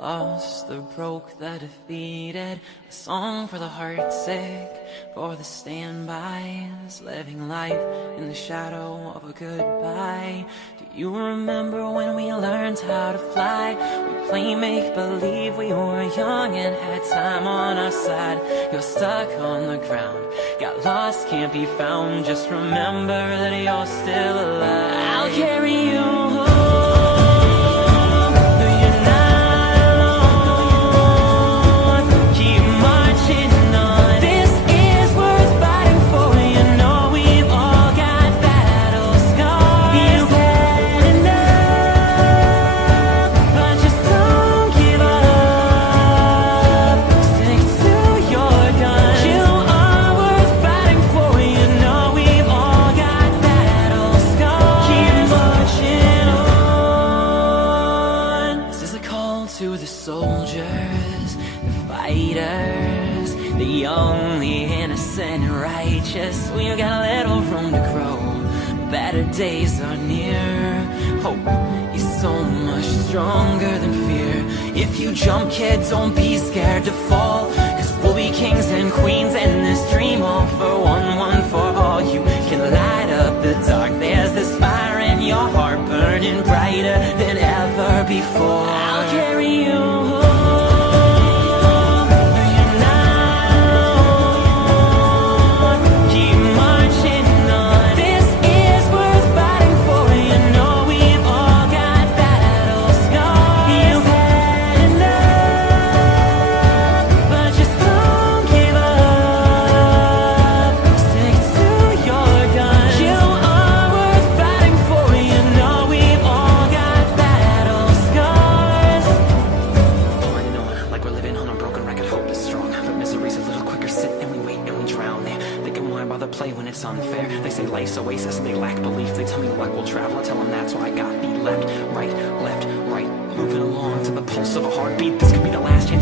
lost, the broke, the defeated, a song for the heartsick, for the standbys, living life in the shadow of a goodbye. Do you remember when we learned how to fly? We play make-believe, we were young and had time on our side. You're stuck on the ground, got lost, can't be found. Just remember that you're still alive. I'll carry you home. To the soldiers, the fighters, the young, the innocent and righteous, we've got a little room to grow, better days are near. Hope is so much stronger than fear. If you jump, kid, don't be scared to fall, 'cause we'll be kings and queens in this dream. All for one, one for all. You can light up the dark, there's this fire in your heart burning brighter than ever before. I'll carry you home. Play when it's unfair. They say life's oasis and they lack belief. They tell me luck will travel, I tell them that's why I got me left, right, moving along to the pulse of a heartbeat. This could be the last chance